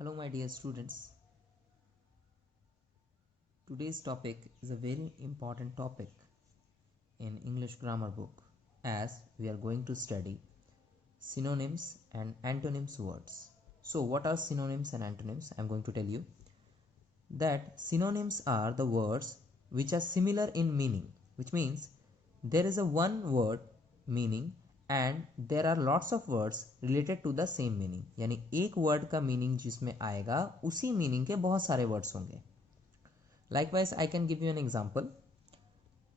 Hello, my dear students. Today's topic is a very important topic in English grammar book as we are going to study synonyms and antonyms words. So, what are synonyms and antonyms? I am going to tell you that synonyms are the words which are similar in meaning, which means there is a one word meaning and there are lots of words related to the same meaning, यानी एक word का meaning जिसमें आएगा उसी meaning के बहुत सारे words होंगे. Likewise I can give you an example.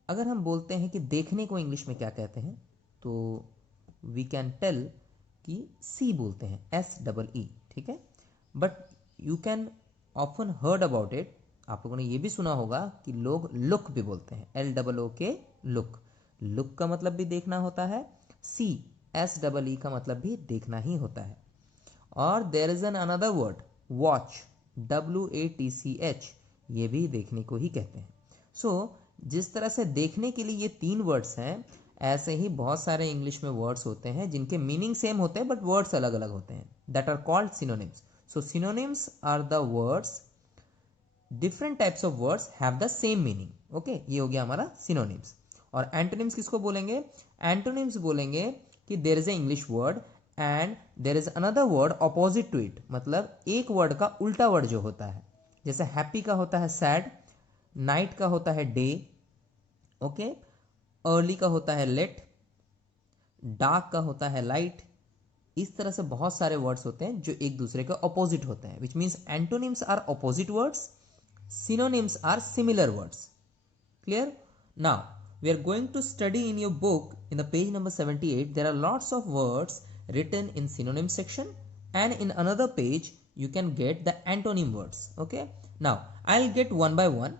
अगर हम बोलते हैं कि देखने को इंग्लिश में क्या कहते हैं, तो वी कैन टेल कि सी बोलते हैं, SEE, ठीक है. But you can often heard about it, आप लोगों ने ये भी सुना होगा कि लोग लुक भी बोलते हैं, LOOK, लुक. लुक का मतलब भी देखना होता है, SEE का मतलब भी देखना ही होता है. और there is an another word watch, WATCH, ये भी देखने को ही कहते हैं. सो जिस तरह से देखने के लिए ये तीन वर्ड्स हैं, ऐसे ही बहुत सारे इंग्लिश में वर्ड्स होते हैं जिनके मीनिंग सेम होते हैं बट वर्ड्स अलग अलग होते हैं, that are called synonyms. So synonyms are the words, different types of words have the same meaning. Okay, ये हो गया हमारा सिनोनिम्स. और एंटोनिम्स किसको बोलेंगे? एंटोनिम्स बोलेंगे कि there is a English word and there is another word opposite to it, मतलब एक वर्ड का उल्टा वर्ड जो होता है. जैसे हैप्पी का होता है सैड, नाइट का होता है डे, ओके, अर्ली का होता है लेट, डार्क का होता है लाइट. इस तरह से बहुत सारे वर्ड्स होते हैं जो एक दूसरे के ऑपोजिट होते हैं, which means antonyms are opposite words, synonyms are similar words. Clear? Now we are going to study in your book in the page number 78. There are lots of words written in synonym section, and in another page you can get the antonym words. Okay, now I'll get one by one.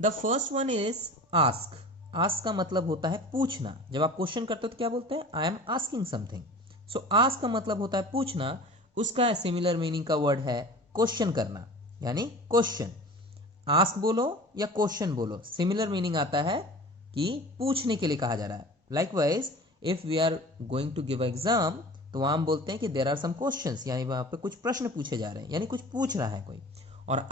The first one is ask. ask का मतलब होता है पूछना. जब आप question करते हो तो क्या बोलते हैं? I am asking something. So ask का मतलब होता है पूछना. उसका सिमिलर मीनिंग का वर्ड है क्वेश्चन करना, यानी क्वेश्चन. आस्क बोलो या क्वेश्चन बोलो, सिमिलर मीनिंग आता है कि पूछने के लिए कहा जा रहा है. Likewise if we are going to give exam, तो वहां हम बोलते हैं कि देर आर सम क्वेश्चंस, यानी वहां पे कुछ प्रश्न पूछे जा रहे हैं, यानी कुछ पूछ रहा है कोई. और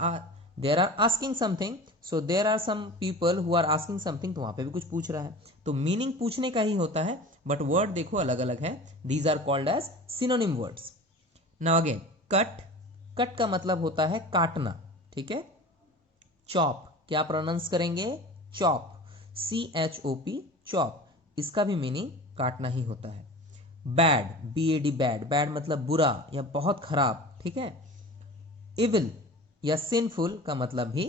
there are asking something, so there are some people who are asking something, तो वहां पे भी कुछ पूछ रहा है. तो मीनिंग पूछने का ही होता है, बट वर्ड देखो अलग अलग है. These are called as synonym words. Now again cut. Cut का मतलब होता है काटना, ठीक है. चॉप, क्या प्रोनाउंस करेंगे? Chop, CHOP, chop. इसका भी मीनिंग काटना ही होता है. Bad, BAD, bad. बैड मतलब बुरा या बहुत खराब, ठीक है. इविल या सिंफुल का मतलब भी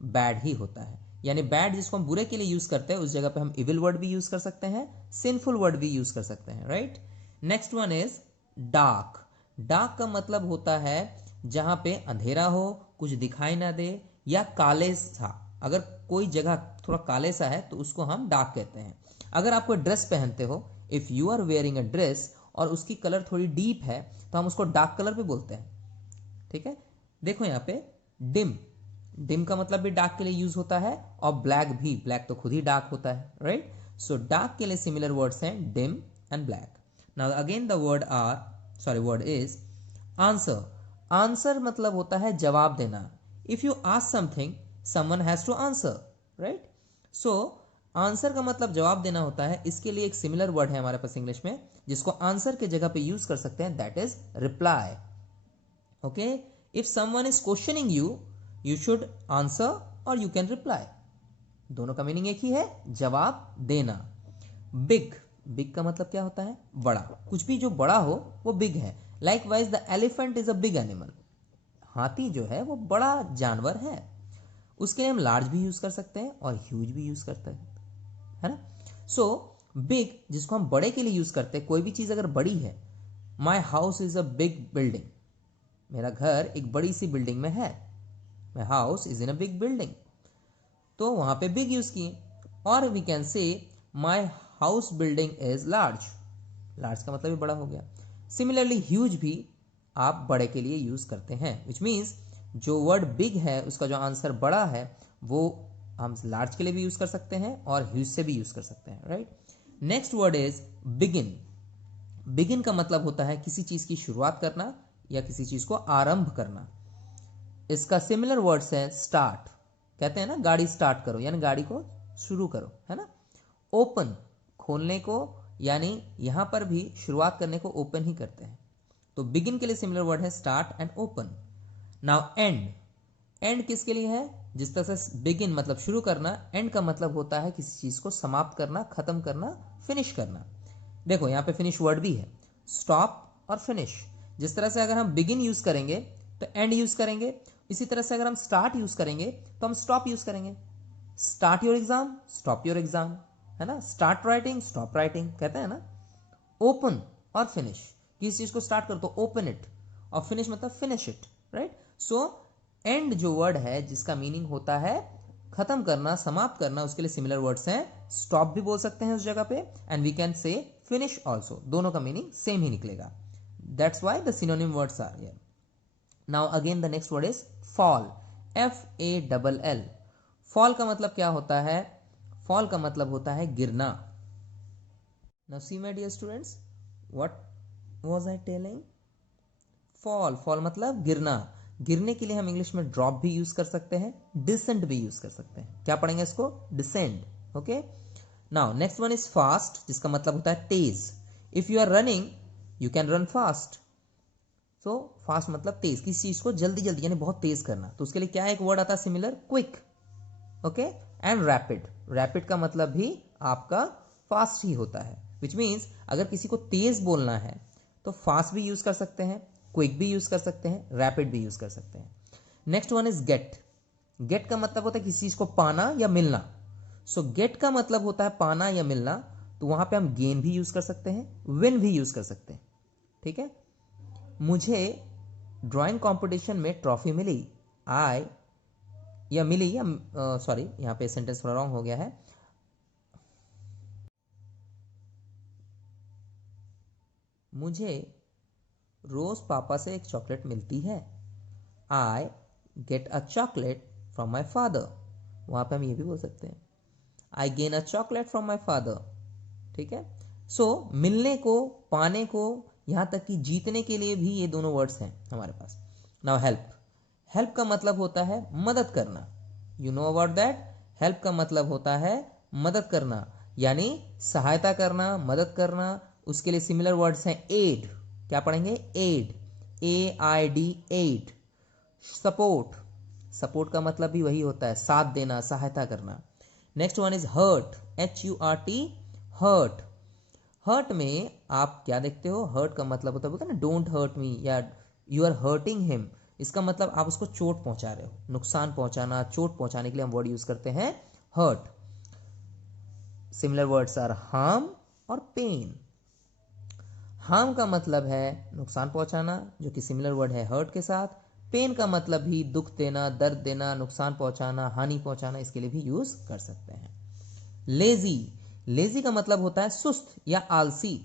बैड ही होता है, यानी बैड जिसको हम बुरे के लिए यूज करते हैं उस जगह पे हम इविल वर्ड भी यूज कर सकते हैं, सिंफुल वर्ड भी यूज कर सकते हैं, right. Next one is dark. Dark का मतलब होता है जहां पे अंधेरा हो, कुछ दिखाई ना दे, या काले सा. अगर कोई जगह थोड़ा काले सा है तो उसको हम डार्क कहते हैं. अगर आप कोई ड्रेस पहनते हो, if you are wearing a dress और उसकी कलर थोड़ी डीप है, तो हम उसको डार्क कलर भी बोलते हैं, ठीक है. देखो यहाँ पे डिम. डिम का मतलब भी डार्क के लिए यूज होता है, और ब्लैक भी. ब्लैक तो खुद ही डार्क होता है, राइट. सो डार्क के लिए सिमिलर वर्ड्स हैं dim and black. Now again the word is answer. Answer मतलब होता है जवाब देना. If you ask something, someone has to answer, right? So answer का मतलब जवाब देना होता है. इसके लिए एक सिमिलर वर्ड है हमारे पास इंग्लिश में जिसको आंसर के जगह पे यूज कर सकते हैं, that is reply. Okay, if someone is questioning you, you should answer और यू कैन रिप्लाई. दोनों का मीनिंग एक ही है, जवाब देना. बिग. बिग का मतलब क्या होता है? बड़ा. कुछ भी जो बड़ा हो वो बिग है. Likewise the elephant is a big animal. हाथी जो है वो बड़ा जानवर है. उसके लिए हम लार्ज भी यूज कर सकते हैं और ह्यूज भी यूज करते हैं, है ना. सो बिग जिसको हम बड़े के लिए यूज करते हैं, कोई भी चीज अगर बड़ी है, my house is a big building. मेरा घर एक बड़ी सी बिल्डिंग में है. My house is in a big building, तो वहां पे बिग यूज किए. और we can say my house building is large. Large का मतलब भी बड़ा हो गया. सिमिलरली ह्यूज भी आप बड़े के लिए यूज करते हैं, विच मीन्स जो वर्ड बिग है उसका जो आंसर बड़ा है वो हम लार्ज के लिए भी यूज कर सकते हैं और ह्यूज से भी यूज कर सकते हैं, right. Next word is begin. Begin का मतलब होता है किसी चीज की शुरुआत करना या किसी चीज को आरंभ करना। इसका सिमिलर वर्ड्स है स्टार्ट, कहते हैं ना गाड़ी स्टार्ट करो, यानी गाड़ी को शुरू करो, है ना। ओपन, खोलने को, यानी यहां पर भी शुरुआत करने को ओपन ही करते हैं। तो बिगिन के लिए सिमिलर वर्ड है start and open. Now and, and किसके लिए है? जिस तरह से बिगिन मतलब शुरू करना, एंड का मतलब होता है किसी चीज को समाप्त करना, खत्म करना, फिनिश करना। देखो यहां पे फिनिश वर्ड भी है, स्टॉप और फिनिश। जिस तरह से अगर हम बिगिन यूज करेंगे तो एंड यूज करेंगे, इसी तरह से अगर हम स्टार्ट यूज करेंगे तो हम स्टॉप यूज करेंगे। Start your exam, stop your exam, है ना। स्टार्ट राइटिंग, स्टॉप राइटिंग, कहते हैं ना। ओपन और फिनिश, किसी चीज को स्टार्ट करो तो ओपन इट, और फिनिश मतलब finish it, right. So and जो वर्ड है जिसका मीनिंग होता है खत्म करना, समाप्त करना, उसके लिए सिमिलर वर्ड्स हैं। स्टॉप भी बोल सकते हैं उस जगह पे, and we can say finish also, दोनों का मीनिंग सेम ही निकलेगा। That's why the synonym words are here. Now again the next word is fall, FALL। Fall का मतलब क्या होता है? फॉल का मतलब होता है गिरना। Now see my dear students, what was I telling? Fall, fall मतलब गिरना। गिरने के लिए हम इंग्लिश में ड्रॉप भी यूज कर सकते हैं, डिसेंट भी यूज कर सकते हैं। क्या पढ़ेंगे इसको? Decent, okay. Now next one is fast, जिसका मतलब होता है तेज। If you are running you can run fast. तो फास्ट मतलब तेज, किसी चीज को जल्दी जल्दी यानी बहुत तेज करना। तो उसके लिए क्या एक वर्ड आता है similar? Quick, okay. And rapid, rapid का मतलब भी आपका फास्ट ही होता है, विच मीन्स अगर किसी को तेज बोलना है तो फास्ट भी यूज कर सकते हैं, क्विक भी यूज कर सकते हैं, रैपिड भी यूज कर सकते हैं। Next one is get. Get का मतलब होता है किसी चीज को पाना या मिलना। सो गेट का मतलब होता है पाना या मिलना, तो वहां पे हम गेन भी यूज कर सकते हैं, विन भी यूज कर सकते हैं, ठीक है। मुझे ड्राइंग कंपटीशन में ट्रॉफी मिली, आई, या मिली, या सॉरी यहां पे सेंटेंस थोड़ा रॉन्ग हो गया है। मुझे रोज पापा से एक चॉकलेट मिलती है, I get a chocolate from my father. वहां पे हम ये भी बोल सकते हैं, I gain a chocolate from my father, ठीक है। सो मिलने को, पाने को, यहां तक कि जीतने के लिए भी ये दोनों वर्ड्स हैं हमारे पास। नाउ हेल्प, हेल्प का मतलब होता है मदद करना। You know about that? Help का मतलब होता है मदद करना, यानी सहायता करना, मदद करना। उसके लिए सिमिलर वर्ड्स हैं एड। क्या पढ़ेंगे? Aid, AID, aid. Support, support का मतलब भी वही होता है, साथ देना, सहायता करना। Next one is hurt, HURT, hurt. Hurt में आप क्या देखते हो? हर्ट का मतलब होता है, बोलते हैं ना डोंट हर्ट मी, या यू आर हर्टिंग हिम। इसका मतलब आप उसको चोट पहुंचा रहे हो, नुकसान पहुंचाना, चोट पहुंचाने के लिए हम वर्ड यूज करते हैं hurt. Similar words are harm और पेन। हार्म का मतलब है नुकसान पहुंचाना, जो कि सिमिलर वर्ड है हर्ट के साथ। पेन का मतलब भी दुख देना, दर्द देना, नुकसान पहुंचाना, हानि पहुंचाना, इसके लिए भी यूज कर सकते हैं। लेजी, लेजी का मतलब होता है सुस्त या आलसी।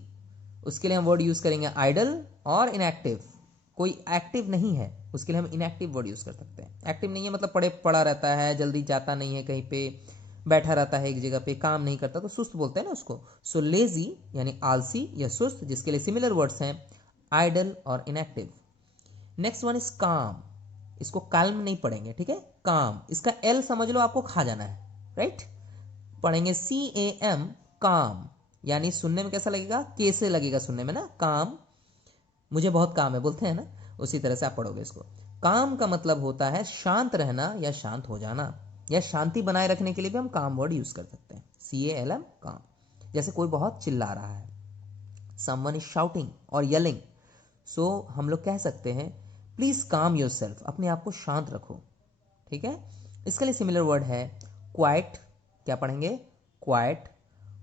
उसके लिए हम वर्ड यूज करेंगे आइडल और इनएक्टिव। कोई एक्टिव नहीं है उसके लिए हम इनएक्टिव वर्ड यूज कर सकते हैं। एक्टिव नहीं है मतलब पड़े पड़ा रहता है, जल्दी जाता नहीं है कहीं पे, बैठा रहता है एक जगह पे, काम नहीं करता, तो सुस्त बोलते हैं ना उसको। सो लेजी यानी आलसी या सुस्त, जिसके लिए सिमिलर वर्ड्स हैं आइडल और इनएक्टिव। नेक्स्ट वन इज काम। इसको काल्म नहीं पढ़ेंगे, ठीक है। काम, इसका एल समझ लो आपको खा जाना है, राइट। पढ़ेंगे CAM, काम, यानी सुनने में कैसा लगेगा? कैसे लगेगा सुनने में ना, काम। मुझे बहुत काम है बोलते हैं ना, उसी तरह से आप पढ़ोगे इसको। काम का मतलब होता है शांत रहना या शांत हो जाना, या शांति बनाए रखने के लिए भी हम काम वर्ड यूज कर सकते हैं, CALM, काम। जैसे कोई बहुत चिल्ला रहा है, समवन इज शाउटिंग और येलिंग, सो हम लोग कह सकते हैं प्लीज काम योर सेल्फ, अपने आप को शांत रखो, ठीक है। इसके लिए सिमिलर वर्ड है क्वाइट। क्या पढ़ेंगे? क्वाइट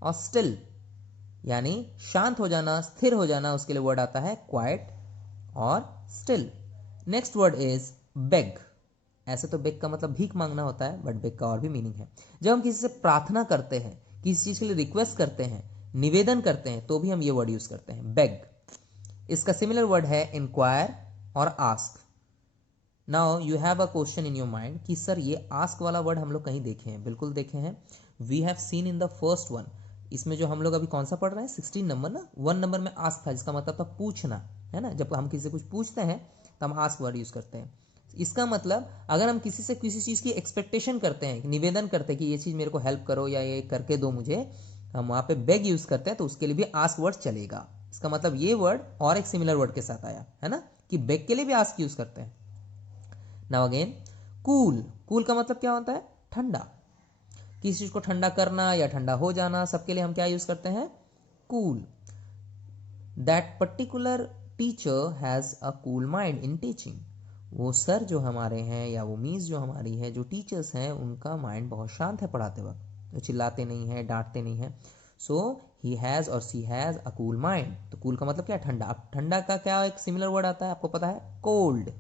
और स्टिल, यानी शांत हो जाना, स्थिर हो जाना, उसके लिए वर्ड आता है क्वाइट और still. Next word is beg. ऐसे तो बेग का मतलब भीख मांगना होता है, बट बेग का और भी मीनिंग है। जब हम किसी से प्रार्थना करते हैं, किसी चीज के लिए रिक्वेस्ट करते हैं, निवेदन करते हैं, तो भी हम ये वर्ड यूज करते हैं, बेग। इसका सिमिलर वर्ड है इंक्वायर और ask. Now you have a question in your mind कि सर ये आस्क वाला वर्ड हम लोग कहीं देखे हैं? बिल्कुल देखे हैं, we have seen in the first one. इसमें जो हम लोग अभी कौन सा पढ़ रहे हैं? 16 नंबर ना, 1 नंबर में आस्क था, जिसका मतलब था पूछना, है ना, जब हम किसी से कुछ पूछते हैं तो हम आस्क वर्ड यूज करते हैं। इसका मतलब अगर हम किसी से किसी चीज़ की एक्सपेक्टेशन करते हैं, निवेदन करते हैं कि ये चीज़ मेरे को हेल्प करो या ये करके दो मुझे, हम वहाँ पे बेग यूज करते हैं, तो उसके लिए भी आस्क वर्ड चलेगा। इसका मतलब ये वर्ड और एक सिमिलर वर्ड के साथ आया है ना, कि बेग के लिए भी आस्क यूज करते हैं। नाउ अगेन कूल, कूल का मतलब क्या होता है? ठंडा। किसी चीज को ठंडा करना या ठंडा हो जाना, सबके लिए हम क्या यूज करते हैं? Cool. That particular teacher has a cool mind in teaching. वो सर जो हमारे हैं या वो मीस जो हमारी है, जो टीचर्स हैं, उनका माइंड बहुत शांत है पढ़ाते वक्त, तो चिल्लाते नहीं है, डांटते नहीं है। सो ही हैज और सी हैज अ कूल माइंड। तो कूल का मतलब क्या है? ठंडा। अब ठंडा का क्या एक सिमिलर वर्ड आता है, आपको पता है? कोल्ड।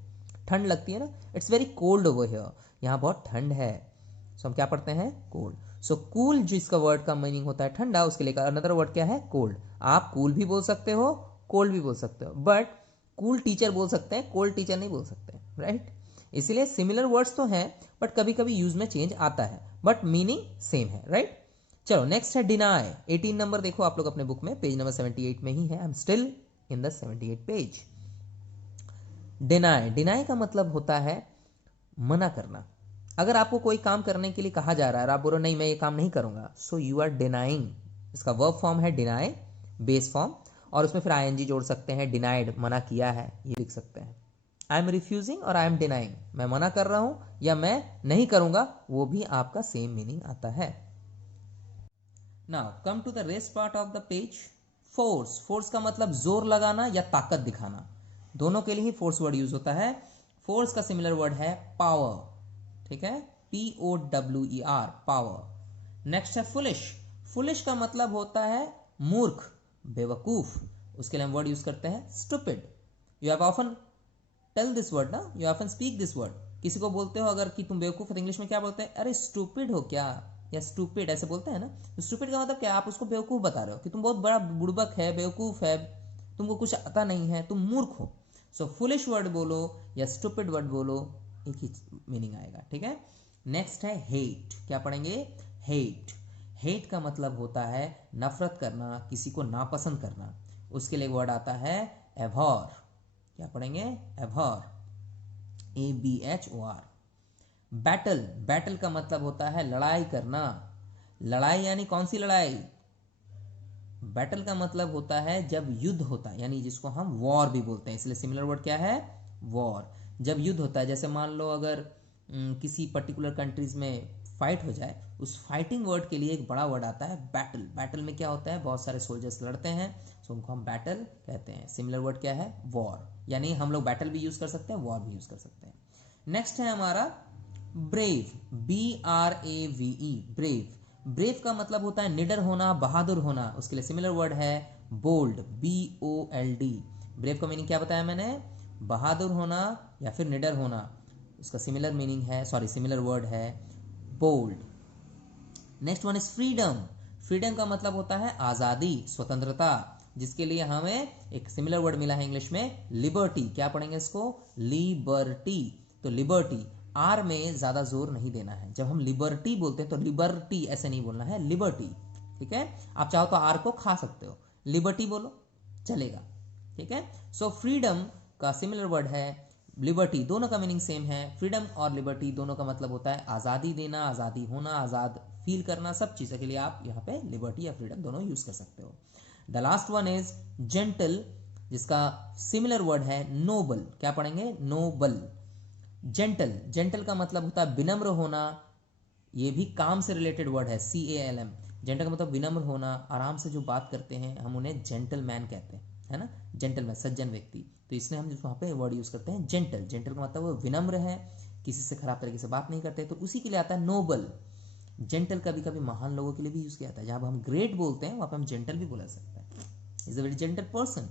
ठंड लगती है ना, it's very cold over here, यहाँ बहुत ठंड है। सो हम क्या पढ़ते हैं? कोल्ड। सो कूल जिसका वर्ड का मीनिंग होता है ठंडा, उसके लिए अनदर वर्ड क्या है? कोल्ड। आप कूल भी बोल सकते हो, कोल्ड भी बोल सकते हो, बट कूल टीचर बोल सकते हैं, कोल्ड टीचर नहीं बोल सकते, राइट? इसीलिए सिमिलर वर्ड्स तो हैं, बट कभी कभी यूज में चेंज आता है, बट मीनिंग सेम है, राइट? चलो नेक्स्ट है डिनाई। 18 नंबर देखो आप लोग अपने बुक में, पेज नंबर 78 में ही है। I am still in the 78 page. Deny, deny का मतलब होता है मना करना। अगर आपको कोई काम करने के लिए कहा जा रहा है और आप बोलो नहीं मैं ये काम नहीं करूंगा, सो यू आर डिनाइंग। इसका वर्ब फॉर्म है डिनाई, बेस फॉर्म, और उसमें फिर आईएनजी जोड़ सकते हैं। डिनाइड, मना किया है, ये लिख सकते हैं। आई एम रिफ्यूजिंग और आई एम डिनाइंग, मैं मना कर रहा हूं या मैं नहीं करूंगा, वो भी आपका सेम मीनिंग आता है। Now come to the rest part of the page. Force, force का मतलब जोर लगाना या ताकत दिखाना, दोनों के लिए ही फोर्स वर्ड यूज होता है। फोर्स का सिमिलर वर्ड है पावर, ठीक है? POWER, power. नेक्स्ट है फुलिश। फुलिश का मतलब होता है मूर्ख, बेवकूफ। उसके लिए हम वर्ड यूज करते हैं stupid. You have often tell this word ना, you often speak this word. किसी को बोलते हो अगर कि तुम बेवकूफ हो, तो इंग्लिश में क्या बोलते हैं? अरे स्टूपिड हो क्या, या स्टूपिड, ऐसे बोलते हैं ना। तो स्टूपिड का मतलब क्या? आप उसको बेवकूफ बता रहे हो कि तुम बहुत बड़ा बुड़बक है, बेवकूफ है, तुमको कुछ आता नहीं है, तुम मूर्ख हो। सो फुलिश वर्ड बोलो या स्टूपिड वर्ड बोलो, एक ही मीनिंग आएगा, ठीक है? नेक्स्ट है हेट। क्या पढ़ेंगे? हेट। हेट का मतलब होता है नफरत करना, किसी को नापसंद करना। उसके लिए वर्ड आता है एभॉर। क्या पढ़ेंगे? एभॉर, ABHOR। बैटल, बैटल का मतलब होता है लड़ाई करना। लड़ाई यानी कौन सी लड़ाई? बैटल का मतलब होता है जब युद्ध होता है, यानी जिसको हम वॉर भी बोलते हैं, इसलिए सिमिलर वर्ड क्या है? वॉर। जब युद्ध होता है, जैसे मान लो अगर किसी पर्टिकुलर कंट्रीज में फाइट हो जाए, उस फाइटिंग वर्ड के लिए एक बड़ा वर्ड आता है बैटल। बैटल में क्या होता है? बहुत सारे सोल्जर्स लड़ते हैं, तो उनको हम बैटल कहते हैं। सिमिलर वर्ड क्या है? वॉर। यानी हम लोग बैटल भी यूज कर सकते हैं, वॉर भी यूज कर सकते हैं। नेक्स्ट है हमारा ब्रेव, BRAVE, ब्रेव। ब्रेव का मतलब होता है निडर होना, बहादुर होना। उसके लिए सिमिलर वर्ड है बोल्ड, BOLD। ब्रेव का मीनिंग क्या बताया मैंने? बहादुर होना या फिर निडर होना। उसका सिमिलर मीनिंग है, सॉरी सिमिलर वर्ड है bold. Next one is freedom. Freedom का मतलब होता है आजादी, स्वतंत्रता, जिसके लिए हमें एक सिमिलर वर्ड मिला है इंग्लिश में लिबर्टी। क्या पढ़ेंगे इसको? लिबर्टी। तो लिबर्टी, आर में ज्यादा जोर नहीं देना है। जब हम लिबर्टी बोलते हैं तो लिबर्टी ऐसे नहीं बोलना है, लिबर्टी, ठीक है? आप चाहो तो आर को खा सकते हो, लिबर्टी बोलो चलेगा, ठीक है? सो फ्रीडम का सिमिलर वर्ड है लिबर्टी। दोनों का मीनिंग सेम है। फ्रीडम और लिबर्टी दोनों का मतलब होता है आज़ादी देना, आज़ादी होना, आज़ाद फील करना। सब चीज़ों के लिए आप यहाँ पे लिबर्टी या फ्रीडम दोनों यूज कर सकते हो। The last one is gentle, जिसका सिमिलर वर्ड है नोबल। क्या पढ़ेंगे? नोबल। जेंटल, जेंटल का मतलब होता है विनम्र होना। ये भी काम से रिलेटेड वर्ड है, CALM। जेंटल का मतलब विनम्र होना, आराम से जो बात करते हैं हम उन्हें जेंटलमैन कहते हैं, है ना? जेंटलमैन, सज्जन व्यक्ति। तो इसलिए हम वहाँ पे वर्ड यूज करते हैं जेंटल। जेंटल का मतलब वो विनम्र है, किसी से खराब तरीके से बात नहीं करते। तो उसी के लिए आता है नोबल। जेंटल कभी कभी महान लोगों के लिए भी यूज किया जाता है। जहाँ हम ग्रेट बोलते हैं वहाँ पे हम जेंटल भी बोला सकते हैं। Is a very gentle person,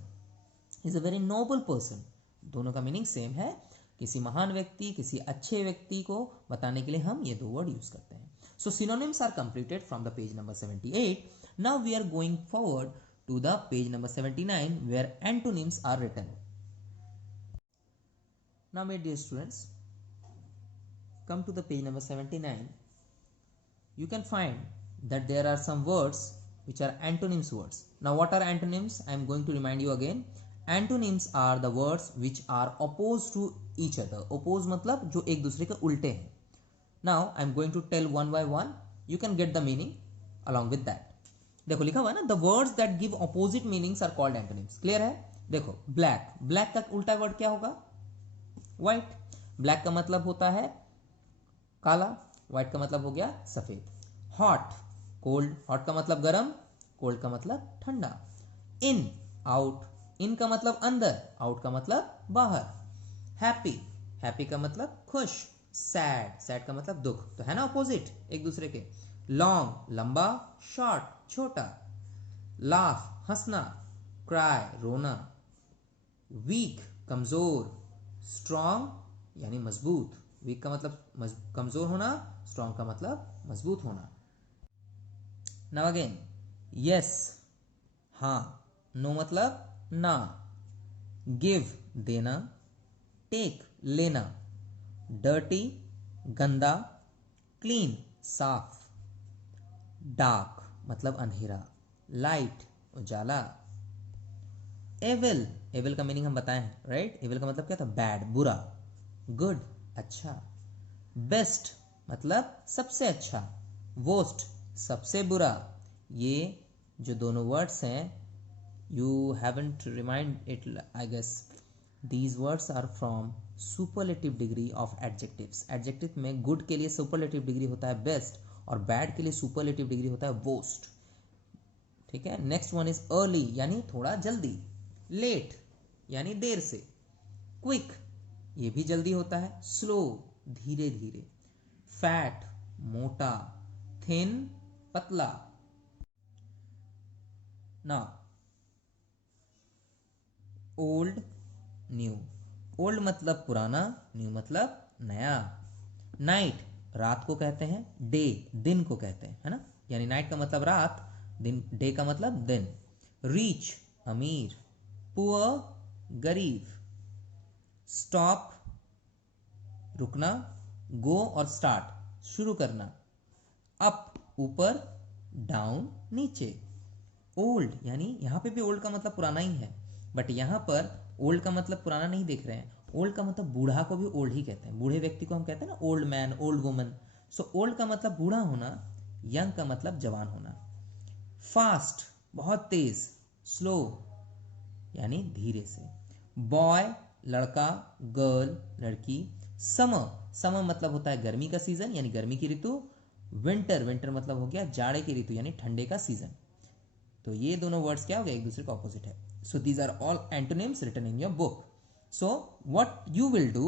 is a very noble person. दोनों का मीनिंग सेम है। किसी महान व्यक्ति, किसी अच्छे व्यक्ति को बताने के लिए हम ये दो वर्ड यूज करते हैं। So synonyms are completed from the page number 78. Now we are going forward to the page number 79 where antonyms are written. Now my dear students, come to the page number 79. You can find that there are some words which are antonyms words. Now what are antonyms? I am going to remind you again. Antonyms are the words which are oppose to each other. Oppose मतलब जो एक दूसरे के उल्टे हैं. Now I am going to tell one by one, you can get the meaning along with that. देखो लिखा हुआ है ना, the words that give opposite meanings are called antonyms. Clear है? देखो ब्लैक, ब्लैक का उल्टा वर्ड क्या होगा? व्हाइट. ब्लैक का मतलब होता है काला, व्हाइट का मतलब हो गया सफेद. हॉट, कोल्ड, हॉट का मतलब गर्म, कोल्ड का मतलब ठंडा. इन, आउट, इन का मतलब अंदर, आउट का मतलब बाहर. हैप्पी, हैप्पी का मतलब खुश. सैड, सैड का मतलब दुख. तो है ना अपोजिट एक दूसरे के. लॉन्ग, लंबा, शॉर्ट, छोटा. लाफ, हंसना. क्राई, रोना. वीक, कमजोर. स्ट्रॉन्ग यानी मजबूत. वीक का मतलब कमजोर होना, स्ट्रॉन्ग का मतलब मजबूत होना. नाउ अगेन, यस, हाँ. नो मतलब ना. गिव, देना. टेक, लेना. डर्टी, गंदा. क्लीन, साफ. डार्क मतलब अंधेरा. लाइट, उजाला. एविल, एविल का मीनिंग हम बताए हैं, राइट? एविल का मतलब क्या था? बैड, बुरा. गुड, अच्छा. बेस्ट मतलब सबसे अच्छा. वर्स्ट, सबसे बुरा. ये जो दोनों वर्ड्स हैं, you haven't remind it, I guess these words are from superlative degree of adjectives. adjective में good के लिए superlative degree होता है best, और bad के लिए superlative degree होता है worst. ठीक है. नेक्स्ट वन इज अर्ली यानी थोड़ा जल्दी. लेट यानी देर से. क्विक ये भी जल्दी होता है. स्लो धीरे धीरे. फैट मोटा. थिन पतला. ना ओल्ड न्यू. ओल्ड मतलब पुराना, न्यू मतलब नया. नाइट रात को कहते हैं. डे दिन को कहते हैं, है ना? यानी नाइट का मतलब रात, दिन, डे का मतलब दिन. रीच अमीर. पुअर गरीब. स्टॉप रुकना. गो और स्टार्ट शुरू करना. अप ऊपर, डाउन नीचे. ओल्ड यानी यहां पे भी ओल्ड का मतलब पुराना ही है, बट यहां पर ओल्ड का मतलब पुराना नहीं देख रहे हैं. ओल्ड का मतलब बूढ़ा को भी ओल्ड ही कहते हैं. बूढ़े व्यक्ति को हम कहते हैं ना old man, old woman. So old का मतलब बूढ़ा होना. यंग का मतलब जवान होना. फास्ट बहुत तेज. स्लो यानी धीरे से. बॉय लड़का, गर्ल लड़की. समर, समर मतलब होता है गर्मी का सीजन यानी गर्मी की ऋतु. विंटर, विंटर मतलब हो गया जाड़े की ऋतु यानी ठंडे का सीजन. तो ये दोनों वर्ड्स क्या हो गए? एक दूसरे का ऑपोजिट है. So these are all antonyms written in your book. So what you will do,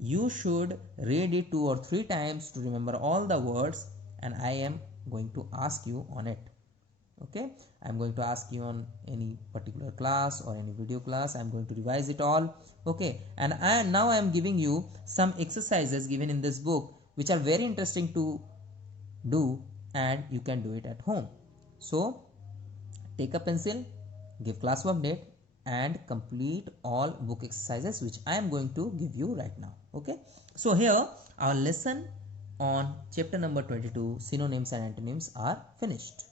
you should read it 2 or 3 times to remember all the words, and I am going to ask you on it. Okay, I'm going to ask you on any particular class or any video class. I'm going to revise it all. Okay, and now I am giving you some exercises given in this book which are very interesting to do, and you can do it at home. So take a pencil, give classwork date, and complete all book exercises which I am going to give you right now. Okay, so here our lesson on chapter number 22, synonyms and antonyms, are finished.